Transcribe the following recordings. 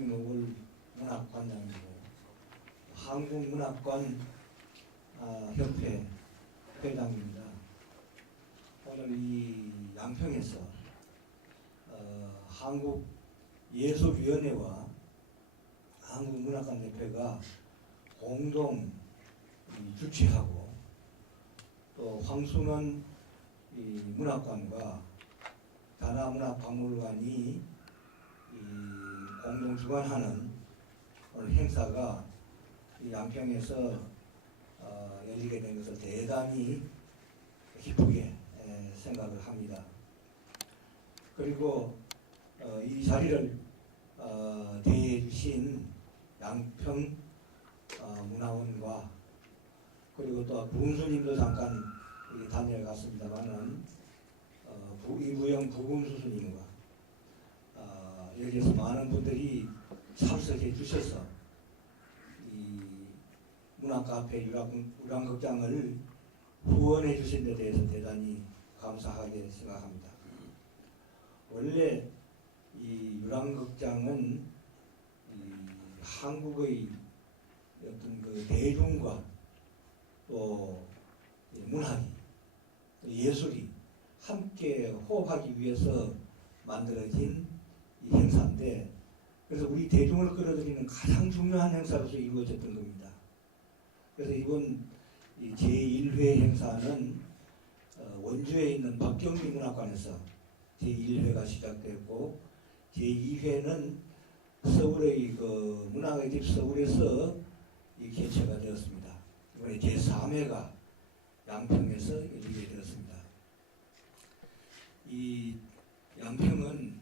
송노골 문학관장이고 한국문학관 협회 회장입니다. 오늘 이 양평에서 한국예술위원회와 한국문학관협회가 공동 주최하고 또 황순원 문학관과 다나문학박물관이 공동 주관하는 오늘 행사가 양평에서 열리게 된 것을 대단히 기쁘게 생각을 합니다. 그리고 이 자리를 대해 주신 양평 문화원과 그리고 또 부군수님도 잠깐 다녀갔습니다만은 이부영 부군수님과 여기에서 많은 분들이 참석해 주셔서 이 문학카페 유랑극장을 후원해 주신 데 대해서 대단히 감사하게 생각합니다. 원래 이 유랑극장은 한국의 어떤 그 대중과 또 문학이 예술이 함께 호흡하기 위해서 만들어진 이 행사인데, 그래서 우리 대중을 끌어들이는 가장 중요한 행사로서 이루어졌던 겁니다. 그래서 이번 제1회 행사는 원주에 있는 박경리 문학관에서 제1회가 시작됐고, 제2회는 서울의 그 문학의 집 서울에서 개최가 되었습니다. 이번에 제3회가 양평에서 열리게 되었습니다. 이 양평은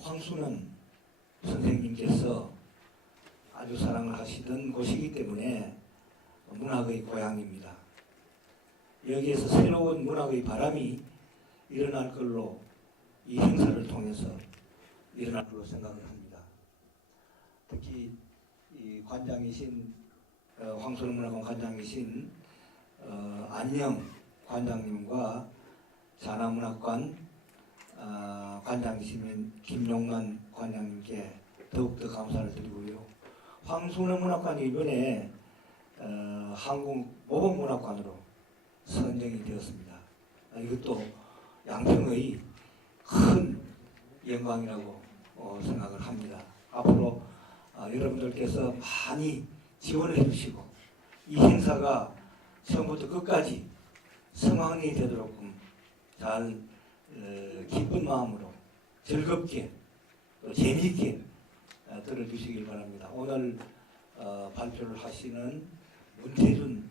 황순원 선생님께서 아주 사랑을 하시던 곳이기 때문에 문학의 고향입니다. 여기에서 새로운 문학의 바람이 일어날 걸로 이 행사를 통해서 일어날 걸로 생각을 합니다. 특히 이 관장이신 황순원 문학관 관장이신 안녕 관장님과 자나문학관 관장이신 김용만 관장님께 더욱더 감사를 드리고요. 황순원 문학관이 이번에 한국 모범문학관으로 선정이 되었습니다. 이것도 양평의 큰 영광이라고 생각을 합니다. 앞으로 여러분들께서 많이 지원을 해주시고 이 행사가 처음부터 끝까지 성황리 되도록 잘 기쁜 마음으로 즐겁게 또 재미있게 들어주시길 바랍니다. 오늘 발표를 하시는 문태준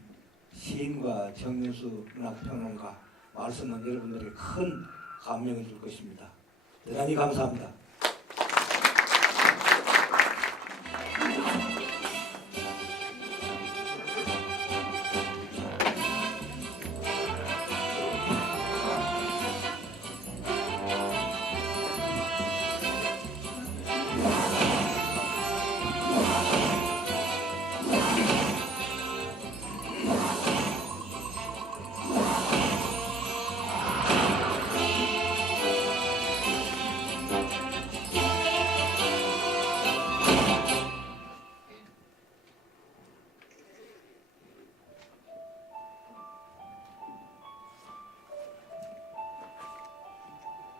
시인과 정윤수 문학평론가 말씀은 여러분들에게 큰 감명을 줄 것입니다. 대단히 감사합니다.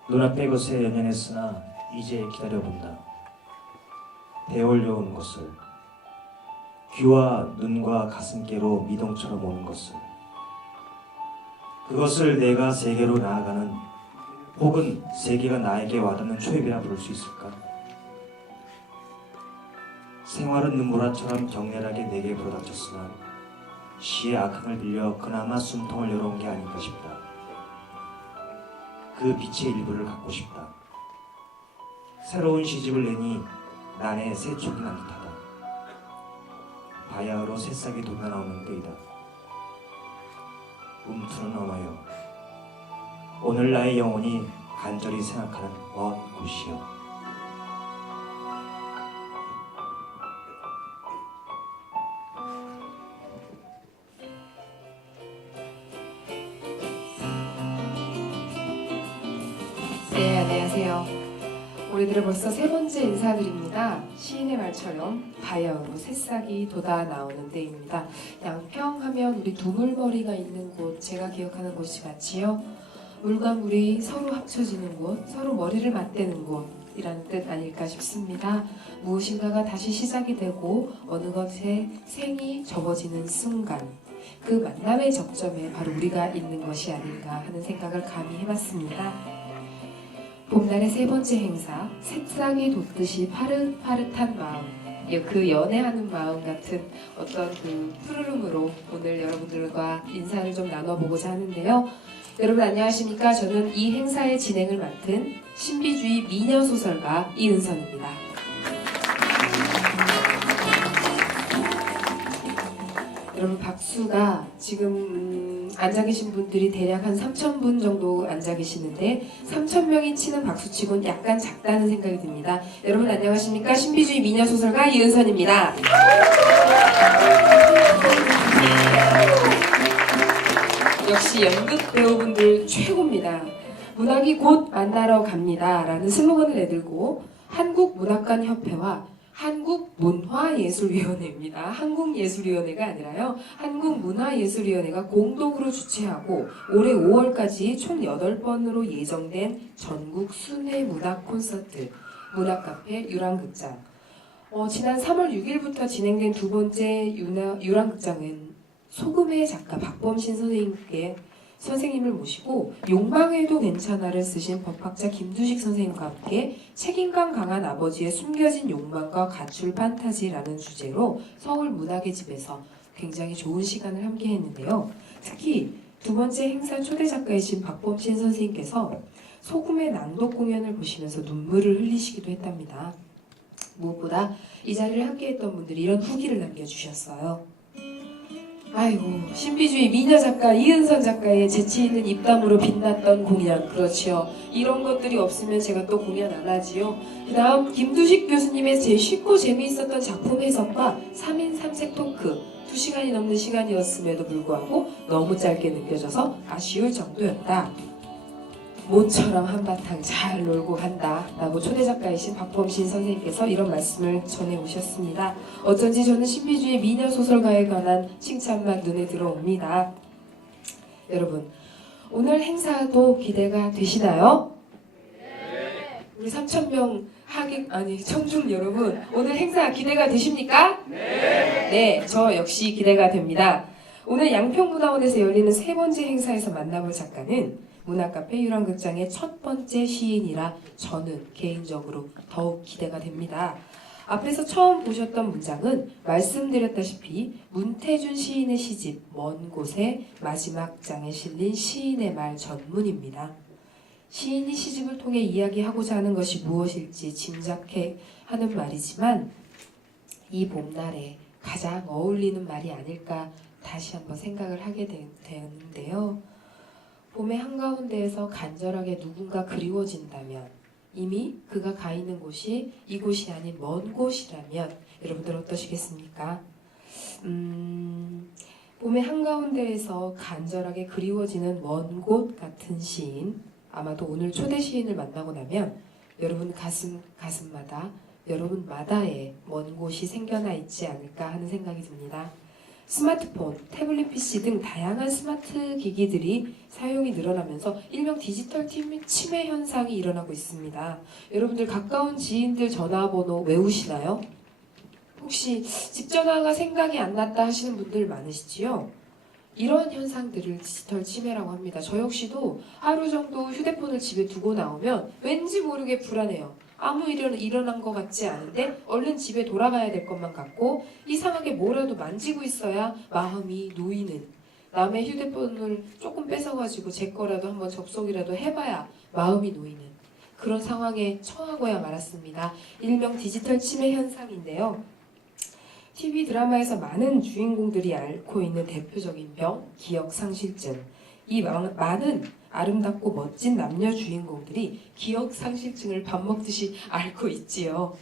눈앞의 것에 연연했으나 이제 기다려본다. 대올려오는 것을, 귀와 눈과 가슴께로 미동처럼 오는 것을, 그것을 내가 세계로 나아가는 혹은 세계가 나에게 와닿는 초입이라 부를 수 있을까? 생활은 눈보라처럼 격렬하게 내게 불어닥쳤으나 시의 악함을 빌려 그나마 숨통을 열어온 게 아닌가 싶다. 그 빛의 일부를 갖고 싶다. 새로운 시집을 내니 난의 새 촉이 난 듯하다. 바야흐로 새싹이 돋아나오는 때이다. 움트는 언어여, 오늘 나의 영혼이 간절히 생각하는 먼 곳이여. 네, 안녕하세요. 우리들은 벌써 세 번째 인사드립니다. 시인의 말처럼 바야흐로 새싹이 돋아 나오는 때입니다. 양평하면 우리 두물머리가 있는 곳, 제가 기억하는 곳이 맞지요? 물과 물이 서로 합쳐지는 곳, 서로 머리를 맞대는 곳이라는 뜻 아닐까 싶습니다. 무엇인가가 다시 시작이 되고 어느 것에 생이 접어지는 순간, 그 만남의 적점에 바로 우리가 있는 것이 아닌가 하는 생각을 감히 해봤습니다. 봄날의 세 번째 행사, 새싹이 돋듯이 파릇파릇한 마음, 그 연애하는 마음 같은 어떤 그 푸르름으로 오늘 여러분들과 인사를 좀 나눠보고자 하는데요. 여러분 안녕하십니까? 저는 이 행사의 진행을 맡은 신비주의 미녀소설가 이은선입니다. 여러분 박수가 지금 앉아 계신 분들이 대략 한 3,000분 정도 앉아 계시는데 3,000명이 치는 박수치곤 약간 작다는 생각이 듭니다. 여러분 안녕하십니까? 신비주의 미녀소설가 이은선입니다. 역시 연극 배우분들 최고입니다. 문학이 곧 만나러 갑니다 라는 슬로건을 내들고 한국문학관협회와 한국문화예술위원회입니다. 한국예술위원회가 아니라요. 한국문화예술위원회가 공동으로 주최하고 올해 5월까지 총 8번으로 예정된 전국 순회 문학 콘서트 문학카페 유랑극장. 지난 3월 6일부터 진행된 두 번째 유랑극장은 소금의 작가 박범신 선생님을 모시고 욕망해도 괜찮아를 쓰신 법학자 김두식 선생님과 함께 책임감 강한 아버지의 숨겨진 욕망과 가출 판타지라는 주제로 서울 문학의 집에서 굉장히 좋은 시간을 함께 했는데요. 특히 두 번째 행사 초대 작가이신 박범신 선생님께서 소금의 낭독 공연을 보시면서 눈물을 흘리시기도 했답니다. 무엇보다 이 자리를 함께 했던 분들이 이런 후기를 남겨주셨어요. 아이고, 신비주의 미녀 작가 이은선 작가의 재치있는 입담으로 빛났던 공연, 그렇지요. 이런 것들이 없으면 제가 또 공연 안 하지요. 그 다음 김두식 교수님의 제일 쉽고 재미있었던 작품 해석과 3인 3색 토크, 2시간이 넘는 시간이었음에도 불구하고 너무 짧게 느껴져서 아쉬울 정도였다. 모처럼 한바탕 잘 놀고 간다 라고 초대 작가이신 박범신 선생님께서 이런 말씀을 전해 오셨습니다. 어쩐지 저는 신비주의 미녀 소설가에 관한 칭찬만 눈에 들어옵니다. 여러분 오늘 행사도 기대가 되시나요? 우리 3,000명 청중 여러분 오늘 행사 기대가 되십니까? 네, 저 역시 기대가 됩니다. 오늘 양평문화원에서 열리는 세 번째 행사에서 만나볼 작가는 문학카페 유랑극장의 첫 번째 시인이라 저는 개인적으로 더욱 기대가 됩니다. 앞에서 처음 보셨던 문장은 말씀드렸다시피 문태준 시인의 시집 먼 곳의 마지막 장에 실린 시인의 말 전문입니다. 시인이 시집을 통해 이야기하고자 하는 것이 무엇일지 짐작해 하는 말이지만 이 봄날에 가장 어울리는 말이 아닐까 다시 한번 생각을 하게 되는데요. 봄의 한가운데에서 간절하게 누군가 그리워진다면 이미 그가 가 있는 곳이 이곳이 아닌 먼 곳이라면 여러분들 어떠시겠습니까? 봄의 한가운데에서 간절하게 그리워지는 먼 곳 같은 시인 아마도 오늘 초대 시인을 만나고 나면 여러분 가슴마다 여러분마다의 먼 곳이 생겨나 있지 않을까 하는 생각이 듭니다. 스마트폰, 태블릿 PC 등 다양한 스마트 기기들이 사용이 늘어나면서 일명 디지털 치매 현상이 일어나고 있습니다. 여러분들 가까운 지인들 전화번호 외우시나요? 혹시 집 전화가 생각이 안 났다 하시는 분들 많으시지요? 이런 현상들을 디지털 치매라고 합니다. 저 역시도 하루 정도 휴대폰을 집에 두고 나오면 왠지 모르게 불안해요. 아무 일이 일어난 것 같지 않은데 얼른 집에 돌아가야 될 것만 같고 이상하게 뭐라도 만지고 있어야 마음이 놓이는, 남의 휴대폰을 조금 뺏어가지고 제 거라도 한번 접속이라도 해봐야 마음이 놓이는 그런 상황에 처하고야 말았습니다. 일명 디지털 치매 현상인데요. TV 드라마에서 많은 주인공들이 앓고 있는 대표적인 병, 기억상실증. 이 많은 아름답고 멋진 남녀 주인공들이 기억상실증을 밥 먹듯이 앓고 있지요.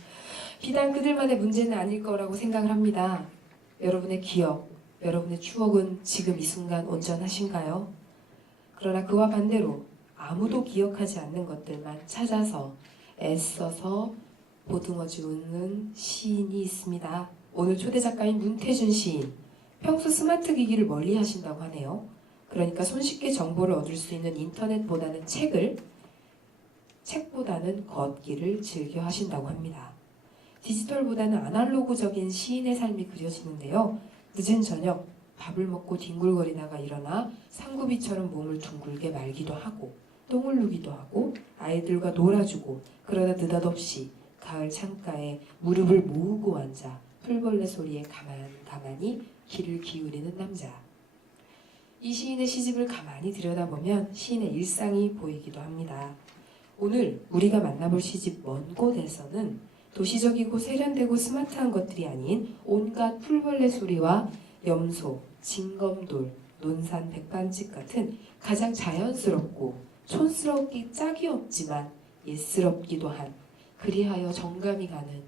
비단 그들만의 문제는 아닐 거라고 생각을 합니다. 여러분의 기억, 여러분의 추억은 지금 이 순간 온전하신가요? 그러나 그와 반대로 아무도 기억하지 않는 것들만 찾아서 애써서 보듬어 주는 시인이 있습니다. 오늘 초대 작가인 문태준 시인. 평소 스마트 기기를 멀리 하신다고 하네요. 그러니까 손쉽게 정보를 얻을 수 있는 인터넷보다는 책보다는 걷기를 즐겨 하신다고 합니다. 디지털보다는 아날로그적인 시인의 삶이 그려지는데요. 늦은 저녁 밥을 먹고 뒹굴거리다가 일어나 상구비처럼 몸을 둥글게 말기도 하고 똥을 누기도 하고 아이들과 놀아주고 그러다 느닷없이 가을 창가에 무릎을 모으고 앉아 풀벌레 소리에 가만히 귀를 기울이는 남자. 이 시인의 시집을 가만히 들여다보면 시인의 일상이 보이기도 합니다. 오늘 우리가 만나볼 시집 먼 곳에서는 도시적이고 세련되고 스마트한 것들이 아닌 온갖 풀벌레 소리와 염소, 징검돌, 논산 백반집 같은 가장 자연스럽고 촌스럽기 짝이 없지만 옛스럽기도 한 그리하여 정감이 가는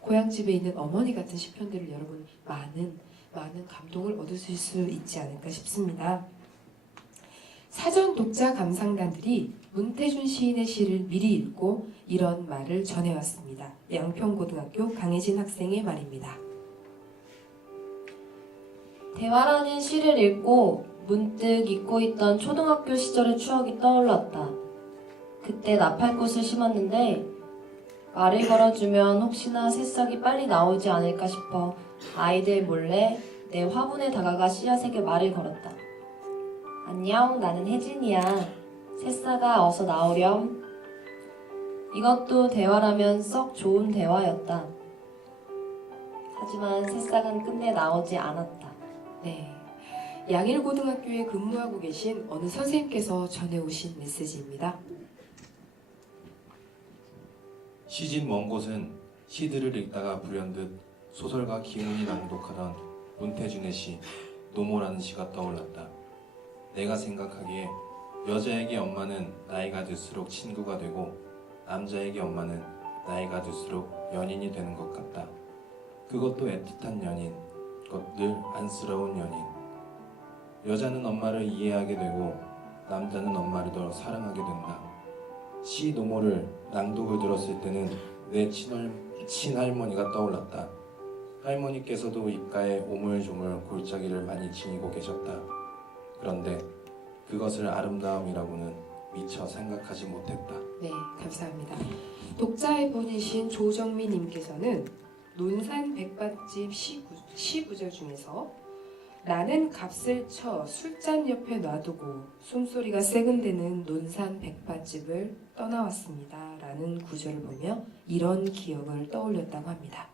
고향집에 있는 어머니 같은 시편들을 여러분 많은 감동을 얻으실 수 있지 않을까 싶습니다. 사전 독자 감상단들이 문태준 시인의 시를 미리 읽고 이런 말을 전해왔습니다. 양평고등학교 강혜진 학생의 말입니다. 대화라는 시를 읽고 문득 잊고 있던 초등학교 시절의 추억이 떠올랐다. 그때 나팔꽃을 심었는데 말을 걸어주면 혹시나 새싹이 빨리 나오지 않을까 싶어 아이들 몰래 내 화분에 다가가 씨앗에게 말을 걸었다. 안녕, 나는 혜진이야. 새싹아, 어서 나오렴. 이것도 대화라면 썩 좋은 대화였다. 하지만 새싹은 끝내 나오지 않았다. 네, 양일고등학교에 근무하고 계신 어느 선생님께서 전해오신 메시지입니다. 시집 먼 곳은 시들을 읽다가 불현듯 소설가 김훈이 낭독하던 문태준의 시 노모라는 시가 떠올랐다. 내가 생각하기에 여자에게 엄마는 나이가 들수록 친구가 되고 남자에게 엄마는 나이가 들수록 연인이 되는 것 같다. 그것도 애틋한 연인, 늘 안쓰러운 연인. 여자는 엄마를 이해하게 되고 남자는 엄마를 더 사랑하게 된다. 시 노모를 낭독을 들었을 때는 내 친할머니가 떠올랐다. 할머니께서도 입가에 오물조물 골짜기를 많이 지니고 계셨다. 그런데 그것을 아름다움이라고는 미처 생각하지 못했다. 네, 감사합니다. 독자의 분이신 조정미 님께서는 논산 백반집 시구절 중에서 나는 값을 쳐 술잔 옆에 놔두고 숨소리가 새근대는 논산 백반집을 떠나왔습니다. 라는 구절을 보며 이런 기억을 떠올렸다고 합니다.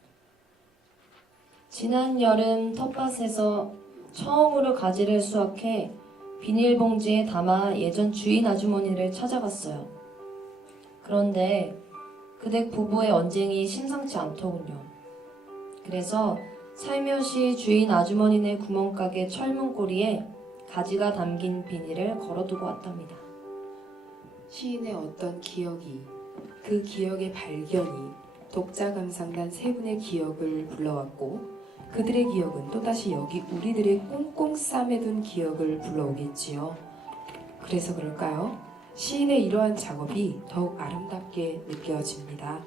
지난 여름 텃밭에서 처음으로 가지를 수확해 비닐봉지에 담아 예전 주인 아주머니를 찾아갔어요. 그런데 그댁 부부의 언쟁이 심상치 않더군요. 그래서 살며시 주인 아주머니네 구멍가게 철문고리에 가지가 담긴 비닐을 걸어두고 왔답니다. 시인의 어떤 기억이, 그 기억의 발견이 독자 감상단 세 분의 기억을 불러왔고 그들의 기억은 또다시 여기 우리들의 꽁꽁 싸매둔 기억을 불러오겠지요. 그래서 그럴까요? 시인의 이러한 작업이 더욱 아름답게 느껴집니다.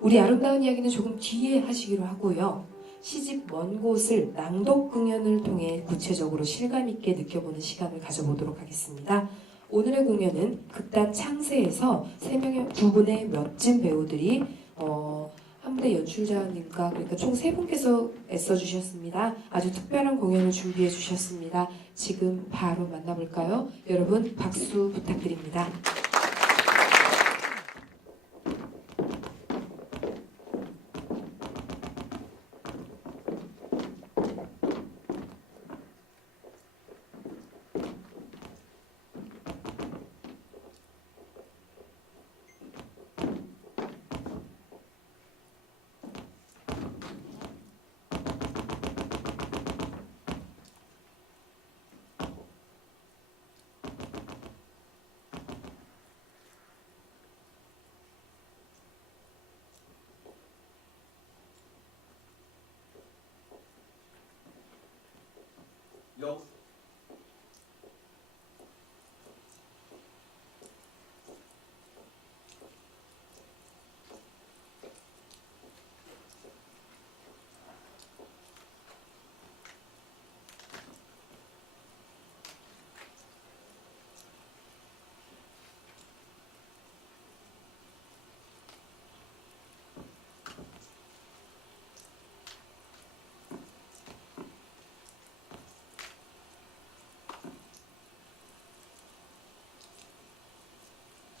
우리 아름다운 이야기는 조금 뒤에 하시기로 하고요. 시집 먼 곳을 낭독 공연을 통해 구체적으로 실감 있게 느껴보는 시간을 가져보도록 하겠습니다. 오늘의 공연은 극단 창세에서 두 분의 멋진 배우들이 한 분의 연출자님과 그러니까 총 세 분께서 애써주셨습니다. 아주 특별한 공연을 준비해 주셨습니다. 지금 바로 만나볼까요? 여러분 박수 부탁드립니다.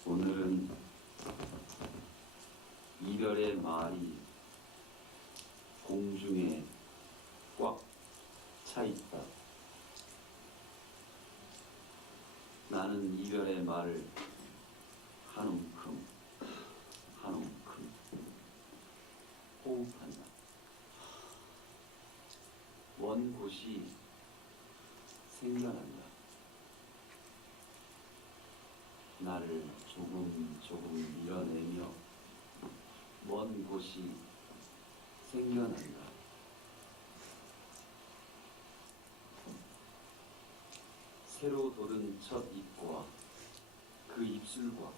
오늘은 이별의 말이 공중에 꽉 차 있다. 나는 이별의 말을 한 움큼 한 움큼 호흡한다. 먼 곳이 생겨난다. 나를 조금 조금 밀어내며 먼 곳이 생겨난다. 새로 돋은 첫 입과 그 입술과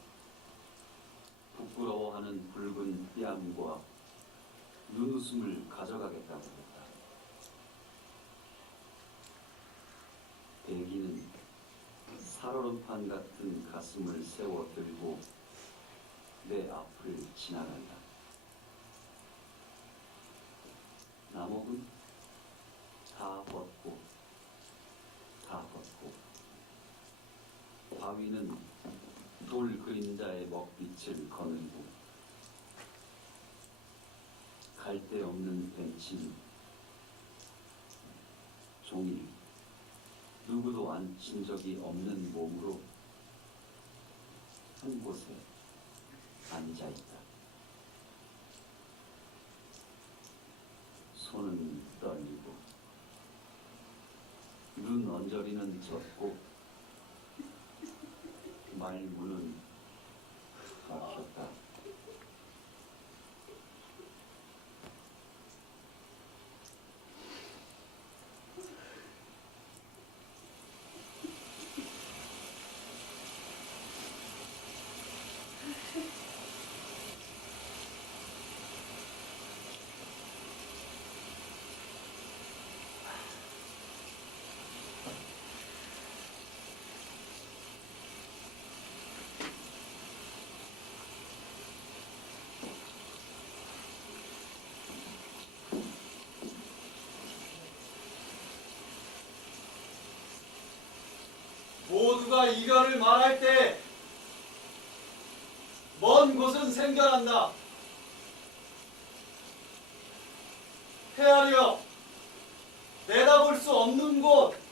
부끄러워하는 붉은 뺨과 눈웃음을 가져가겠다고 했다. 대기는 살얼음판 같은 가슴을 세워 들고 내 앞을 지나간다. 나목은 다 벗고 다 벗고 바위는 돌 그림자의 먹빛을 거늘고 갈데 없는 벤치는 종일 누구도 앉힌 적이 없는 몸으로 한 곳에 앉아 있다. 손은 떨리고 눈 언저리는 젖고 말문은 막혔다. 모두가 이별을 말할 때 먼 곳은 생겨난다. 헤아려 내다볼 수 없는 곳.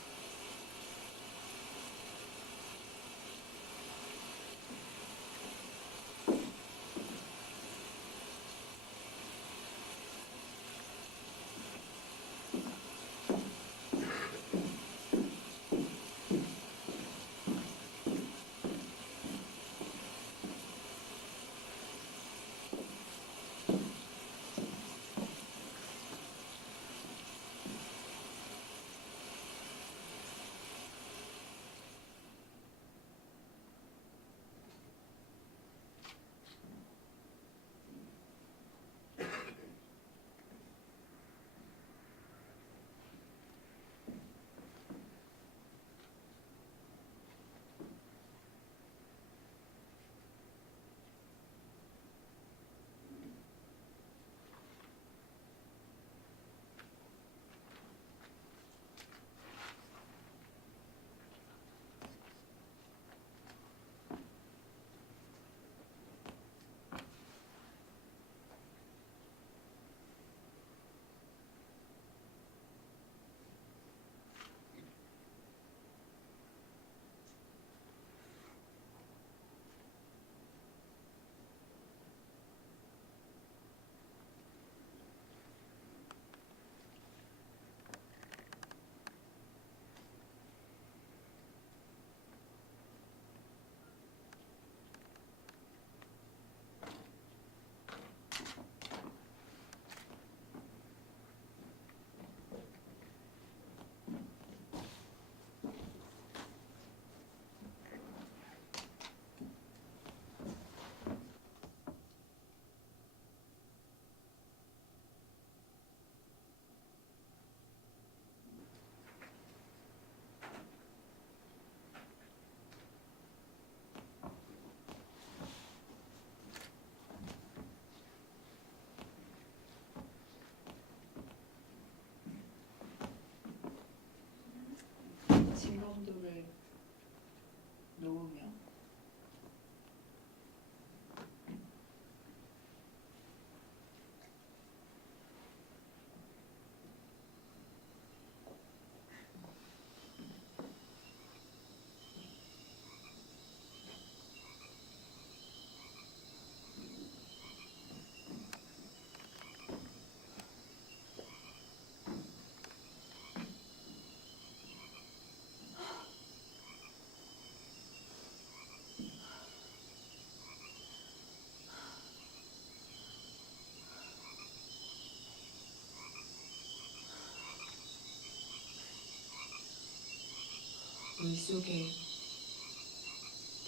물속에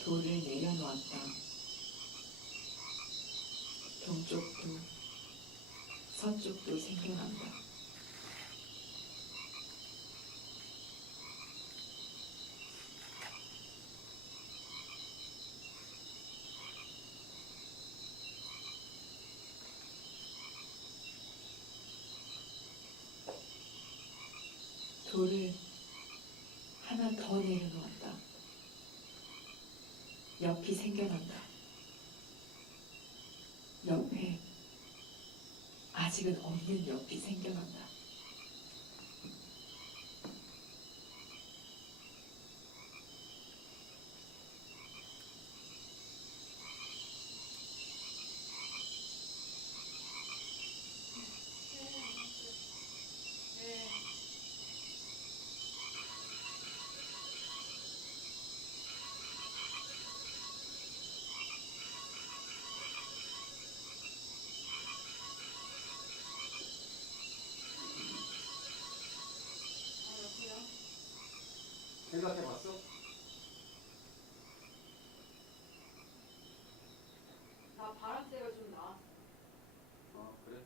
돌을 내려놓았다. 동쪽도 서쪽도 생겨난다. 돌을 하나 더 내려놓았다. 옆이 생겨난다. 옆에 아직은 없는 옆이 생겨난다. 생각해봤어? 나 바람새가 좀 나. 그래?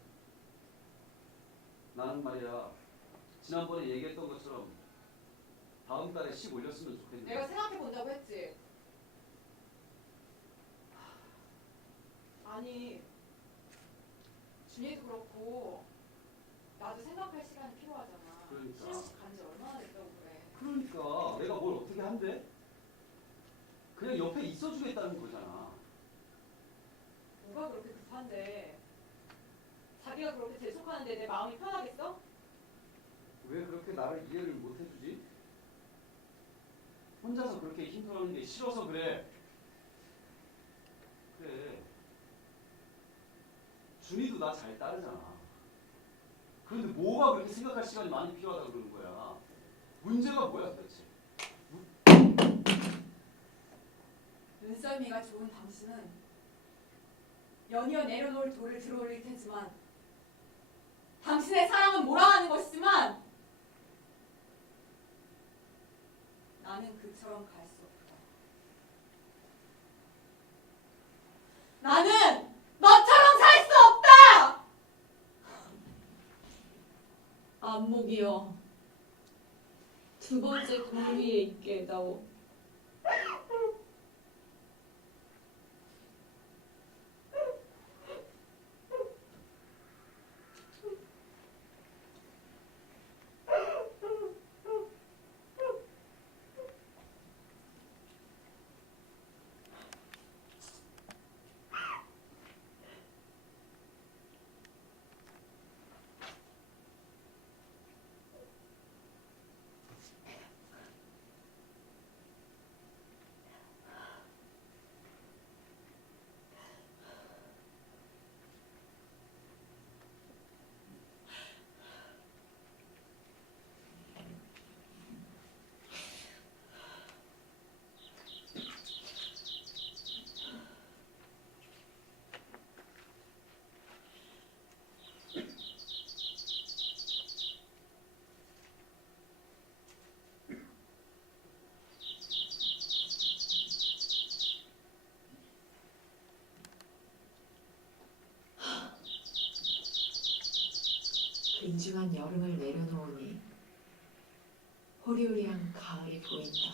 나는 말이야 지난번에 얘기했던 것처럼 다음 달에 식 올렸으면 좋겠는데. 내가 생각해 본다고 했지. 아니, 준이도 그렇고 나도 생각할 시간이 필요하잖아. 그러니까. 실험실 간지 얼마나 됐다고 그래. 그러니까 내가 뭘 어떻게 한대? 그냥 옆에 있어주겠다는 거잖아. 뭐가 그렇게 급한데? 자기가 그렇게 재촉하는데 내 마음이 편하겠어? 왜 그렇게 나를 이해를 못 해주지? 혼자서 그렇게 힘들어하는 게 싫어서 그래. 그래. 준이도 나 잘 따르잖아. 그런데 뭐가 그렇게 생각할 시간이 많이 필요하다 그러는 거야. 문제가 뭐야 도대체? 눈썰미가 좋은 당신은 연이어 내려놓을 돌을 들어올릴 테지만 당신의 사랑은 몰아가는 것이지만 나는 그처럼 갈 수 없다. 나는 너처럼 살 수 없다! 안목이여, 두 번째 돌 위에 있게 해다오. 인중한 여름을 내려놓으니 호리호리한 가을이 보인다.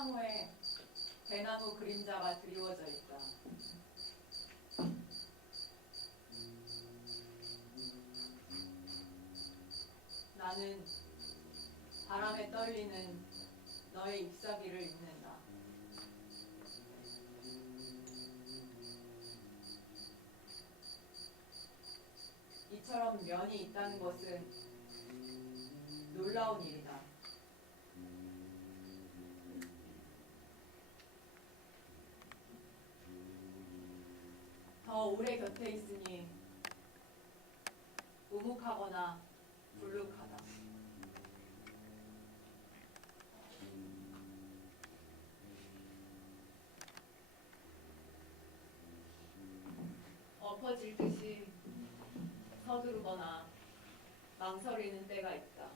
상호에 대나무 그림자가 드리워져 있다. 나는 바람에 떨리는 너의 잎사귀를 읽는다. 이처럼 면이 있다는 것은 놀라운 일이다. 더 오래 곁에 있으니 우묵하거나 불룩하다. 엎어질 듯이 서두르거나 망설이는 때가 있다.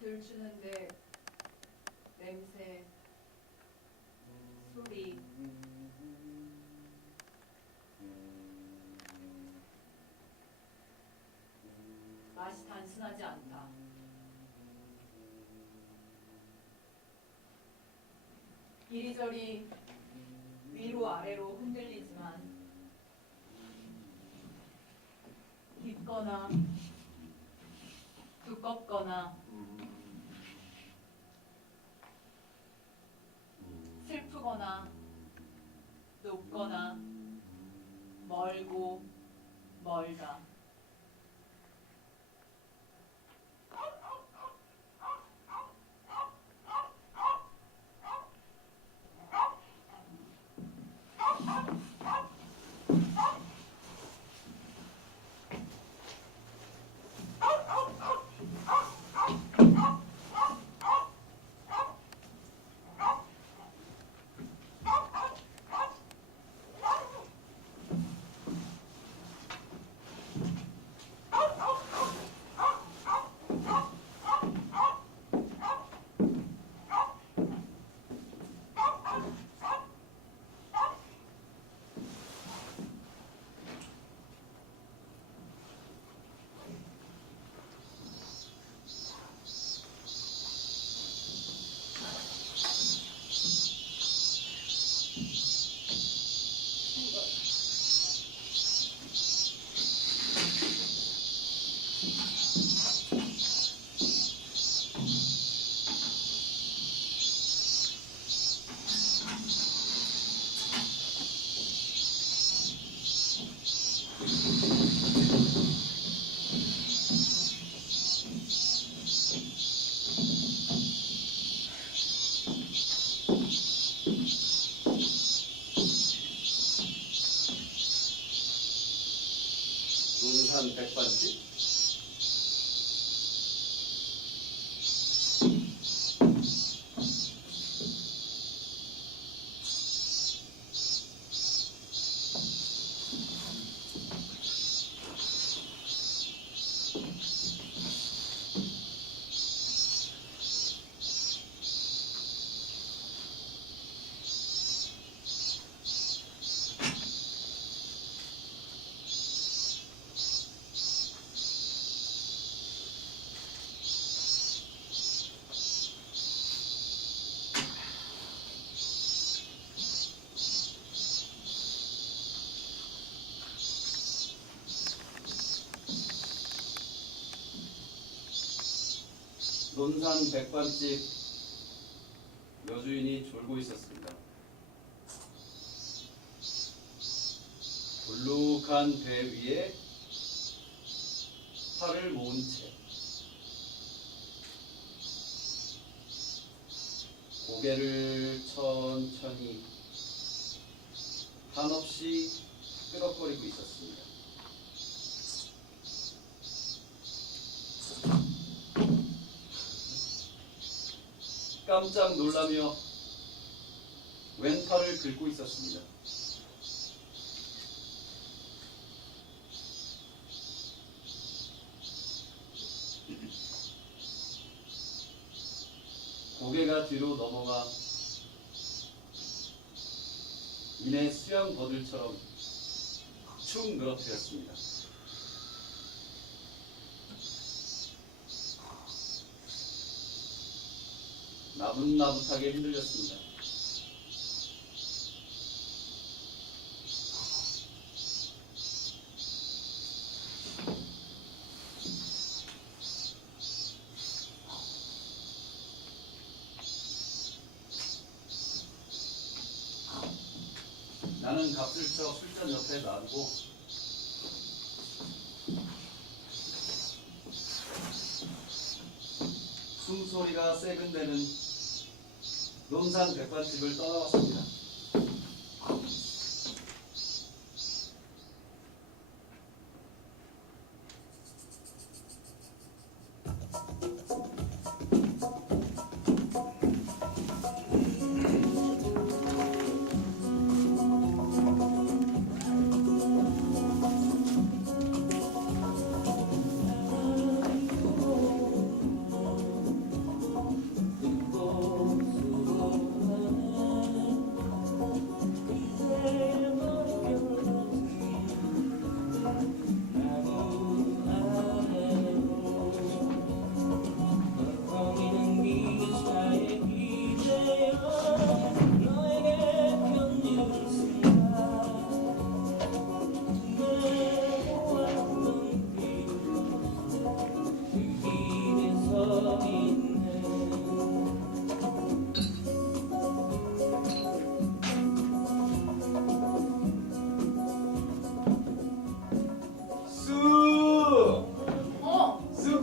들추는데 냄새, 소리, 맛이 단순하지 않다. 이리저리 위로 아래로 흔들리지만 깊거나 두껍거나 슬프거나 높거나 멀고 멀다. 논산 백반집? 논산 백반집 여주인이 졸고 있었습니다. 불룩한 배 위에 팔을 모은 채 고개를 천천히 한없이 끄덕거리고 있었습니다. 깜짝 놀라며 왼팔을 긁고 있었습니다. 고개가 뒤로 넘어가 이내 수양 버들처럼 축 늘어뜨렸습니다. 나긋나긋하게 흔들렸습니다. 나는 갑슬쳐 술잔 옆에 놔두고 숨소리가 세근대는 논산 백반집을 떠나왔습니다.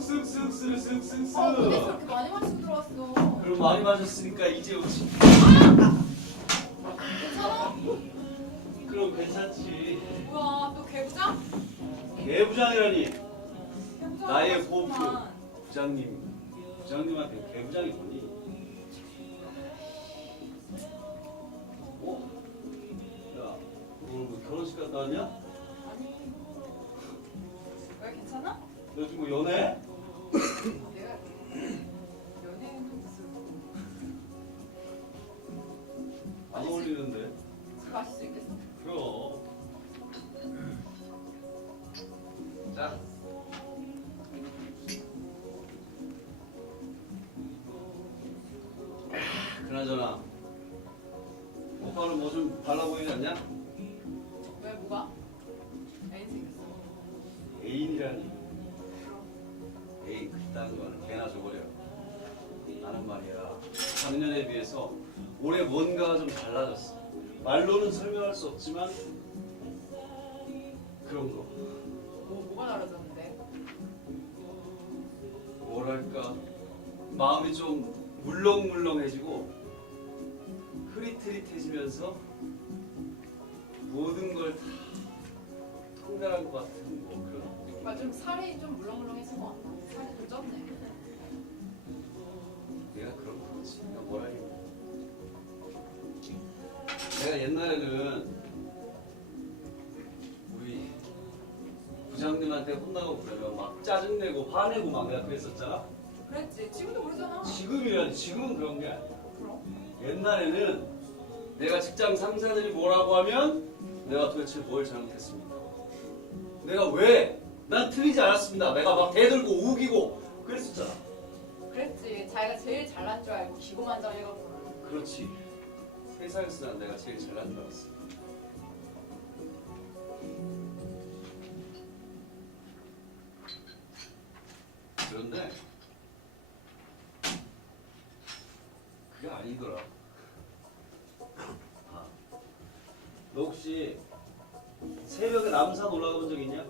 쑥쑥쑥쑥쑥쑥쑥. 근데 저렇게 많이 마시고 들어왔어. 그럼 많이 마셨으니까 이제 오지. 괜찮아? 그럼 괜찮지. 뭐야, 또 개부장? 개부장이라니. 개부장 나의 맛있구만. 호흡표. 부장님한테 개부장이 뭐니? 어? 야, 너 오늘 뭐 결혼식 갔다 왔냐? 아니, 왜 괜찮아? 너 지금 뭐 연애? 내가 연예인은 무슨 안 어울리는데. 술 마실 수 있겠어? 그럼. 자. 그나저나 오빠는 뭐 좀 달라 보이지 않냐? 왜 뭐가? 애인 생겼어. 애인이라니. 애인 그딴 건 개나 줘버려. 나는 말이야 작년에 비해서 올해 뭔가가 좀 달라졌어. 말로는 설명할 수 없지만 그런 거. 뭐가 달라졌는데? 뭐랄까 마음이 좀 물렁물렁해지고 흐릿흐릿해지면서 모든 걸 다 통달한 것 같은 뭐 그런. 아, 좀 살이 좀 물렁물렁해진 것 같다. 살이 좀 쪘네. 내가 그런 거지. 내가 뭘 하겠냐. 내가 옛날에는 우리 부장님한테 혼나고 그러면 막 짜증내고 화내고 막 내가 그랬었잖아. 그랬지. 지금도 그러잖아. 지금은 그런 게 아니야. 그럼. 옛날에는 내가 직장 상사들이 뭐라고 하면 내가 도대체 뭘 잘못했습니까? 내가 왜? 난 틀리지 않았습니다. 내가 막 대들고 우기고 그랬었잖아. 그랬지. 자기가 제일 잘난 줄 알고 기고만장해갖고. 그렇지. 세상에서 난 내가 제일 잘난 줄 알았어. 그런데 그게 아니더라. 아, 너 혹시 새벽에 남산 올라가 본 적 있냐?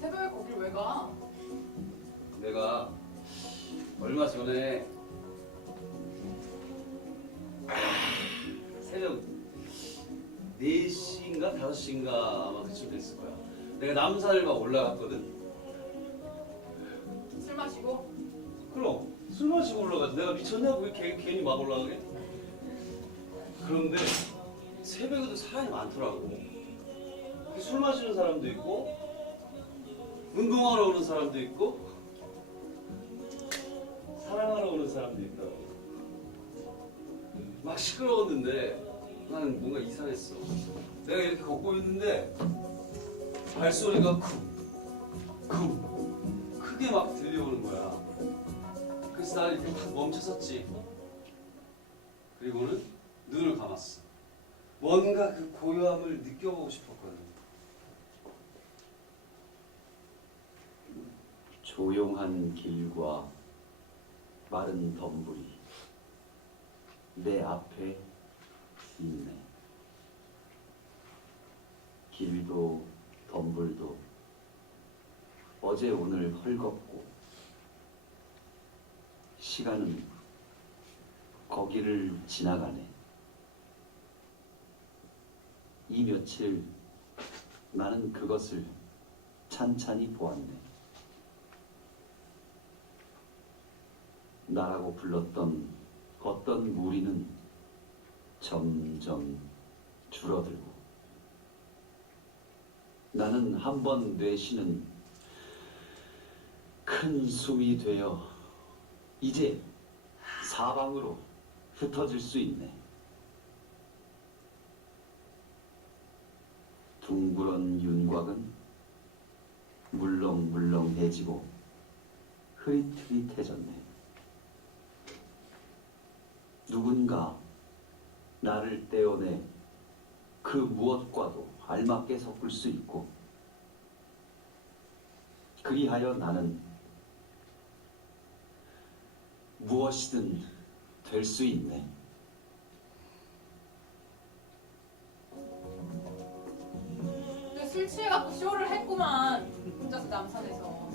새벽에 거길 왜 가? 내가 얼마 전에 새벽 4시인가 5시인가 아마 그쯤 됐을 거야. 내가 남산을 막 올라갔거든. 술 마시고? 그럼 술 마시고 올라가지. 내가 미쳤냐? 왜 괜히 막 올라가게? 그런데 새벽에도 사람이 많더라고. 이렇게 술 마시는 사람도 있고, 운동하러 오는 사람도 있고, 사랑하러 오는 사람도 있더라고. 막 시끄러웠는데 나는 뭔가 이상했어. 내가 이렇게 걷고 있는데 발소리가 쿵쿵 크게 막 들려오는 거야. 그래서 나는 이렇게 딱 멈춰섰지. 그리고는 눈을 감았어. 뭔가 그 고요함을 느껴보고 싶었거든. 조용한 길과 마른 덤불이 내 앞에 있네. 길도 덤불도 어제 오늘 헐겁고 시간은 거기를 지나가네. 이 며칠 나는 그것을 찬찬히 보았네. 나라고 불렀던 어떤 무리는 점점 줄어들고 나는 한 번 내쉬는 큰 숨이 되어 이제 사방으로 흩어질 수 있네. 둥그런 윤곽은 물렁물렁해지고 흐릿흐릿해졌네. 누군가 나를 떼어내 그 무엇과도 알맞게 섞을 수 있고 그리하여 나는 무엇이든 될 수 있네. 근데 술 취해갖고 쇼를 했구만. 혼자서 남산에서.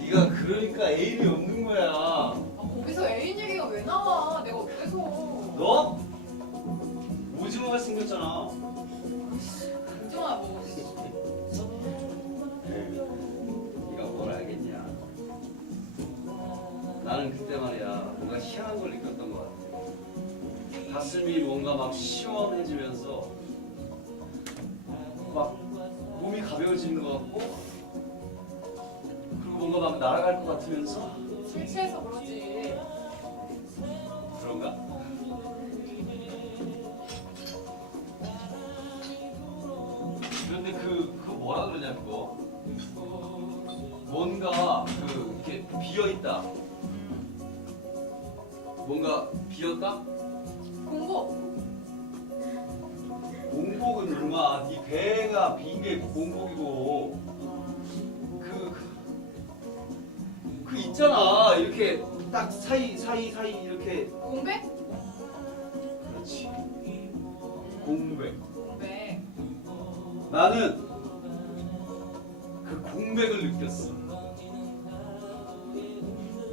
네가 그러니까 애인이 없는 거야. 거기서 애인 얘기가 왜 나와? 내가 어때서? 너? 오징어가 생겼잖아. 오징어야 뭐. 네가 뭘 알겠냐. 나는 그때 말이야 뭔가 희한한 걸 느꼈던 것 같아. 가슴이 뭔가 막 시원해지면서 막 몸이 가벼워지는 것 같고 그리고 뭔가 막 날아갈 것 같으면서 술 취해서 그러지. 그런가? 그런데 그 뭐라 그러냐 그거 뭔가 이렇게 비어있다. 뭔가 비었다? 공복. 공복은 얼마? 네 배가 빈 게 공복이고 그 있잖아 이렇게 딱 사이 이렇게 공백? 그렇지 공백. 공백. 나는 그 공백을 느꼈어.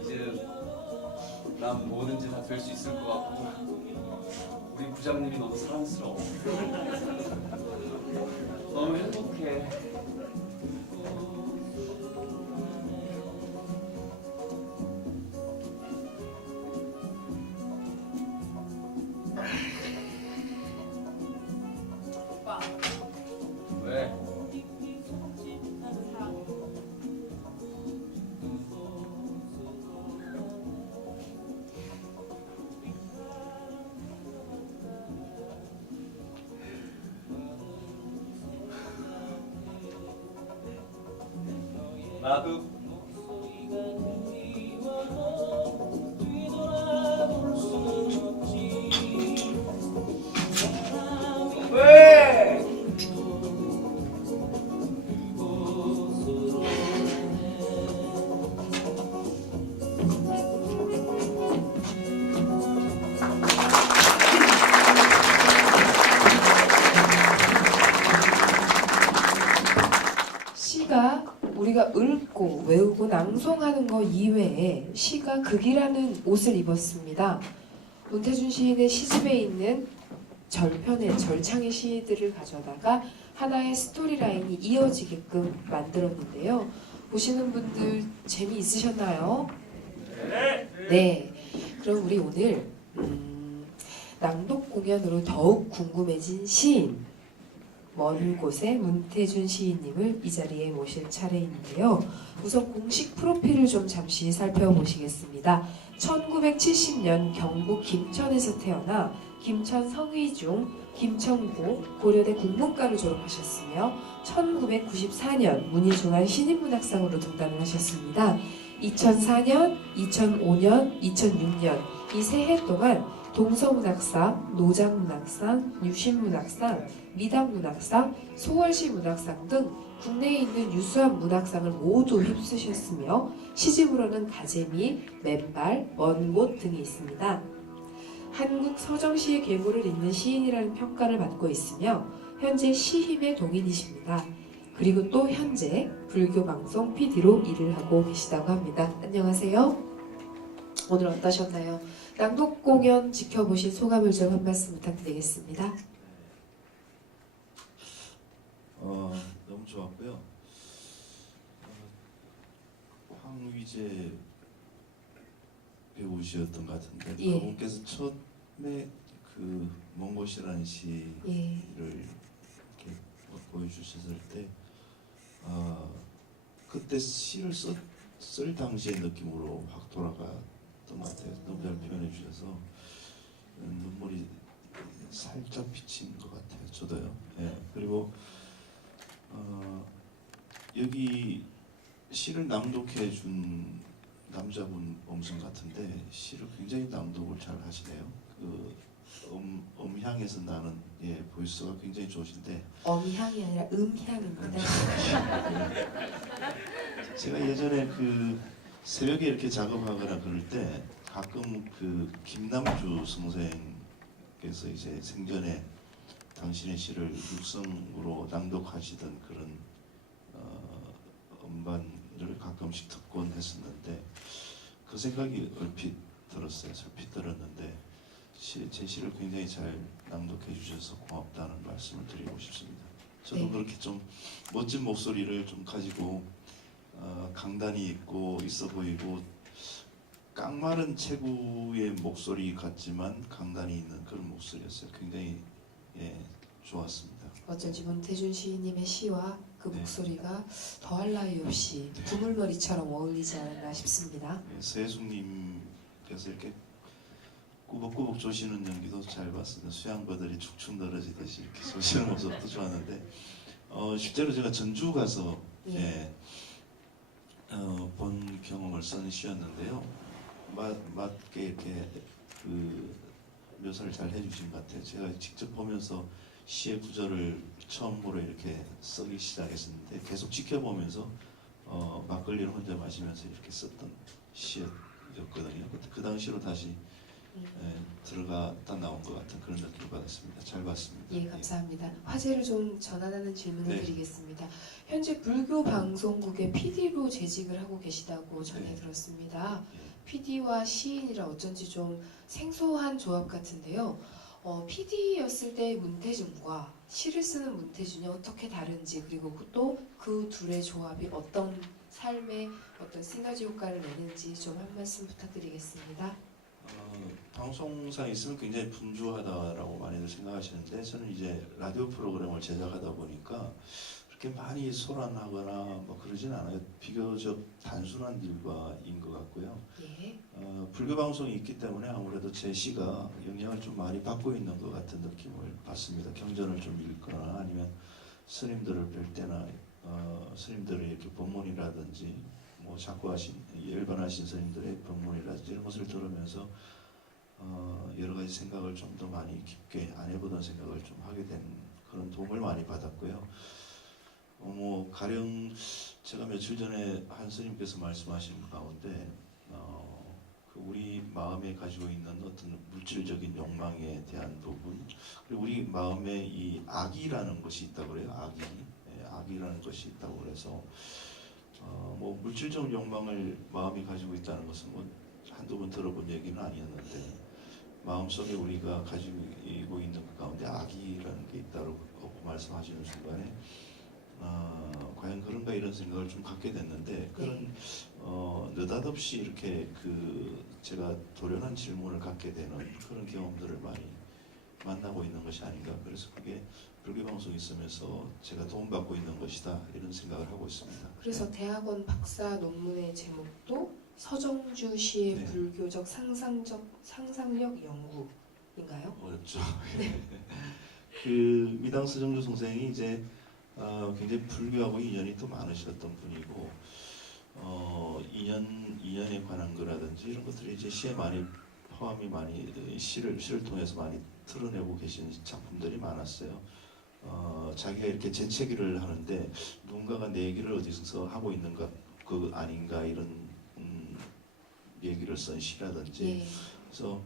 이제는 난 뭐든지 다 될 수 있을 것 같고 우리 부장님이 너무 사랑스러워. 너무 행복해. 오빠. 왜? 사랑. 나도 왜? 시가 우리가 읽고 외우고 낭송하는 것 이외에 시가 극이라는 옷을 입었습니다. 문태준 시인의 시집에 있는 절편의 절창의 시들을 가져다가 하나의 스토리라인이 이어지게끔 만들었는데요. 보시는 분들 재미있으셨나요? 네. 그럼 우리 오늘 공연으로 더욱 궁금해진 시인, 먼 곳의 문태준 시인님을 이 자리에 모실 차례인데요. 우선 공식 프로필을 좀 잠시 살펴보시겠습니다. 1970년 경북 김천에서 태어나 김천 성의중, 김천고 고려대 국문과를 졸업하셨으며 1994년 문희중앙 신인문학상으로 등단을 하셨습니다. 2004년, 2005년, 2006년 이 세 해 동안 동서문학상, 노장문학상, 유신문학상, 미담문학상, 소월시 문학상 등 국내에 있는 유수한 문학상을 모두 휩쓰셨으며 시집으로는 다재미, 맨발, 먼 곳 등이 있습니다. 한국 서정시의 계보를 잇는 시인이라는 평가를 받고 있으며 현재 시힘의 동인이십니다. 그리고 또 현재 불교방송 PD로 일을 하고 계시다고 합니다. 안녕하세요. 오늘 어떠셨나요? 낭독 공연 지켜보신 소감을 좀 한 말씀 부탁드리겠습니다. 너무 좋았고요. 황위재 배우시였던 것 같은데 예. 그분께서 처음에 그 먼 곳이라는 시를 예. 이렇게 보여주셨을 때 그때 시를 쓸 당시의 느낌으로 확 돌아갔던 것 같아요. 너무 잘 표현해 주셔서 눈물이 살짝 비친 것 같아요. 저도요. 예. 그리고 여기 시를 낭독해 준 남자분 음성 같은데 시를 굉장히 낭독을 잘 하시네요. 그 음향에서 나는 보이스가 굉장히 좋으신데 엄향이 아니라 음향입니다. 제가 예전에 그 새벽에 이렇게 작업하거나 그럴 때 가끔 그 김남주 선생께서 이제 생전에 당신의 시를 육성으로 낭독하시던 그런 음반을 가끔씩 듣곤 했었는데 그 생각이 얼핏 들었어요. 얼핏 들었는데 제 시를 굉장히 잘 낭독해 주셔서 고맙다는 말씀을 드리고 싶습니다. 저도 네. 그렇게 좀 멋진 목소리를 좀 가지고 강단이 있고 있어 보이고 깡마른 체구의 목소리 같지만 강단이 있는 그런 목소리였어요. 굉장히 좋았습니다. 어쩐지 문태준 시인님의 시와 그 네. 목소리가 더할 나위 없이 부물머리처럼 어울리지 않았나 싶습니다. 서혜숙님께서 이렇게 꾸벅꾸벅 조시는 연기도 잘 봤습니다. 수양버들이 축축 늘어지듯이 이렇게 조시는 모습도 좋았는데 실제로 제가 전주 가서 본 경험을 쓴 시였는데요. 맞게 이렇게 그 묘사를 잘 해주신 것 같아요. 제가 직접 보면서 시의 구절을 처음으로 이렇게 쓰기 시작했었는데 계속 지켜보면서 막걸리를 혼자 마시면서 이렇게 썼던 시였거든요. 그 당시로 다시 들어갔다 나온 것 같은 그런 느낌을 받았습니다. 잘 봤습니다. 예, 감사합니다. 화제를 좀 전환하는 질문을 네. 드리겠습니다. 현재 불교 방송국의 PD로 재직을 하고 계시다고 전해 네. 들었습니다. 예. PD와 시인이라 어쩐지 좀 생소한 조합 같은데요. PD였을 때 문태준과 시를 쓰는 문태준이 어떻게 다른지 그리고 또 그 둘의 조합이 어떤 삶에 어떤 시너지 효과를 내는지 좀 한 말씀 부탁드리겠습니다. 방송사에 있으면 굉장히 분주하다라고 많이들 생각하시는데 저는 이제 라디오 프로그램을 제작하다 보니까 그렇게 많이 소란하거나 뭐 그러진 않아요. 비교적 단순한 일과인 것 같고요. 예. 불교 방송이 있기 때문에 아무래도 제 시가 영향을 좀 많이 받고 있는 것 같은 느낌을 받습니다. 경전을 좀 읽거나 아니면 스님들을 뵐 때나 스님들의 이렇게 법문이라든지 뭐 작고하신 열반하신 스님들의 법문이라든지 이런 것을 들으면서 여러 가지 생각을 좀 더 많이 깊게 안 해보던 생각을 좀 하게 된 그런 도움을 많이 받았고요. 뭐 가령 제가 며칠 전에 한 스님께서 말씀하신 가운데 그 우리 마음에 가지고 있는 어떤 물질적인 욕망에 대한 부분 그리고 우리 마음에 이 악이라는 것이 있다고 그래요. 악이라는 것이 있다고 그래서 뭐 물질적 욕망을 마음이 가지고 있다는 것은 뭐 한두 번 들어본 얘기는 아니었는데 마음속에 우리가 가지고 있는 그 가운데 악이라는 게 있다고 말씀하시는 순간에 과연 그런가 이런 생각을 좀 갖게 됐는데 그런 느닷없이 이렇게 그 제가 도련한 질문을 갖게 되는 그런 경험들을 많이 만나고 있는 것이 아닌가. 그래서 그게 불교 방송이 있으면서 제가 도움받고 있는 것이다 이런 생각을 하고 있습니다. 그래서 대학원 박사 논문의 제목도 서정주 씨의 네. 불교적 상상력 연구인가요? 어렵죠. 그 미당 서정주 선생이 이제 굉장히 불교하고 인연이 또 많으셨던 분이고 인연에 관한 거라든지 이런 것들이 이제 시에 많이 포함이 많이 시를 통해서 많이 드러내고 계신 작품들이 많았어요. 자기가 이렇게 재채기를 하는데 누군가가 내 얘기를 어디서 하고 있는 것 그 아닌가 이런 얘기를 쓴 시라든지 예. 그래서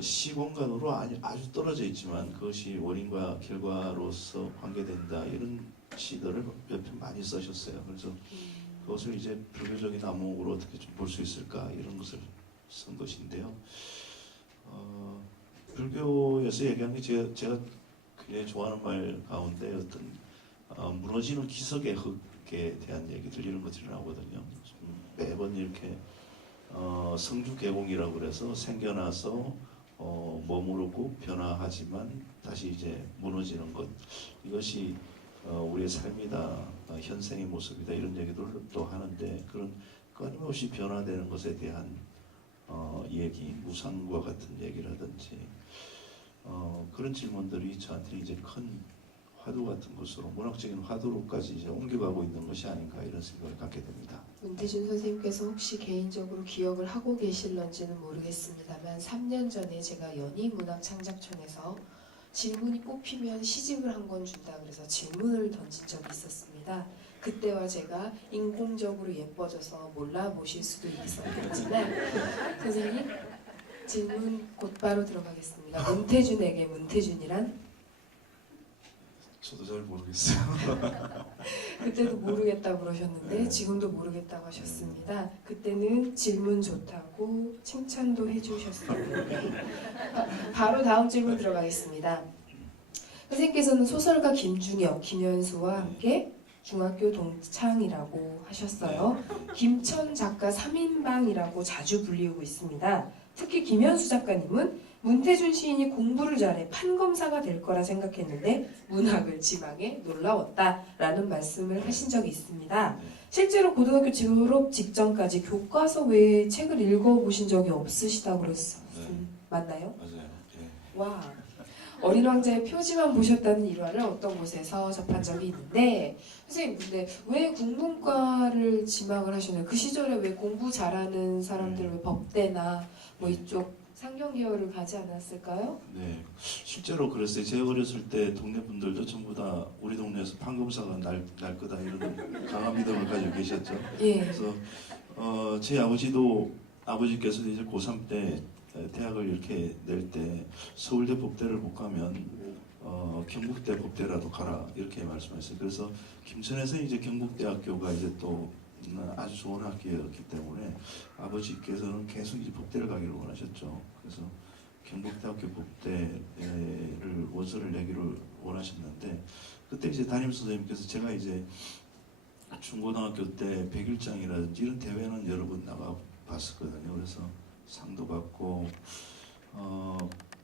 시 공간으로 아주 떨어져 있지만 그것이 원인과 결과로서 관계된다 이런 시들을 몇 편 많이 쓰셨어요. 그래서 그것을 이제 불교적인 안목으로 어떻게 좀 볼 수 있을까 이런 것을 쓴 것인데요. 불교에서 얘기한 게 제가 굉장히 좋아하는 말 가운데 어떤 무너지는 기석의 흙에 대한 얘기들 이런 것들이 나오거든요. 매번 이렇게 성주개공이라고 그래서 생겨나서 머무르고 변화하지만 다시 이제 무너지는 것 이것이 우리의 삶이다 현생의 모습이다 이런 얘기들을 또 하는데 그런 끊임없이 변화되는 것에 대한 얘기 무상과 같은 얘기라든지 그런 질문들이 저한테 이제 큰 화두 같은 것으로 문학적인 화두로까지 이제 옮겨가고 있는 것이 아닌가 이런 생각을 갖게 됩니다. 문태준 선생님께서 혹시 개인적으로 기억을 하고 계실런지는 모르겠습니다만 3년 전에 제가 연희문학창작촌에서 질문이 뽑히면 시집을 한 권 준다 그래서 질문을 던진 적이 있었습니다. 그때와 제가 인공적으로 예뻐져서 몰라보실 수도 있었겠지만 선생님 질문 곧바로 들어가겠습니다. 문태준에게 문태준이란? 저도 잘 모르겠어요. 그때도 모르겠다고 그러셨는데 지금도 모르겠다고 하셨습니다. 그때는 질문 좋다고 칭찬도 해주셨었는데 바로 다음 질문 들어가겠습니다. 선생님께서는 소설가 김중혁, 김현수와 함께 중학교 동창이라고 하셨어요. 김천 작가 3인방이라고 자주 불리우고 있습니다. 특히 김현수 작가님은 문태준 시인이 공부를 잘해 판검사가 될 거라 생각했는데 문학을 지망해 놀라웠다라는 말씀을 하신 적이 있습니다. 실제로 고등학교 졸업 직전까지 교과서 외에 책을 읽어보신 적이 없으시다고 그랬어요. 맞나요? 맞아요. 예. 와. 어린 왕자의 표지만 보셨다는 일화를 어떤 곳에서 접한 적이 있는데 선생님 근데 왜 국문과를 지망을 하셨나요? 그 시절에 왜 공부 잘하는 사람들 왜 법대나 뭐 이쪽 상경 계열을 가지 않았을까요? 네, 실제로 그랬어요. 제가 어렸을 때 동네 분들도 전부 다 우리 동네에서 판검사가 날 거다 이런 강한 믿음을 가지고 계셨죠. 예. 그래서 제 아버지께서 이제 고3 때 대학을 이렇게 낼 때 서울대 법대를 못 가면 경북대 법대라도 가라 이렇게 말씀하셨어요. 그래서 김천에서 이제 경북대학교가 이제 또 아주 좋은 학교였기 때문에 아버지께서는 계속 이제 법대를 가기를 원하셨죠. 그래서 경북대학교 법대를 원서를 내기를 원하셨는데 그때 이제 담임 선생님께서 제가 이제 중고등학교 때 백일장이라든지 이런 대회는 여러 번 나가 봤었거든요. 그래서 상도 받고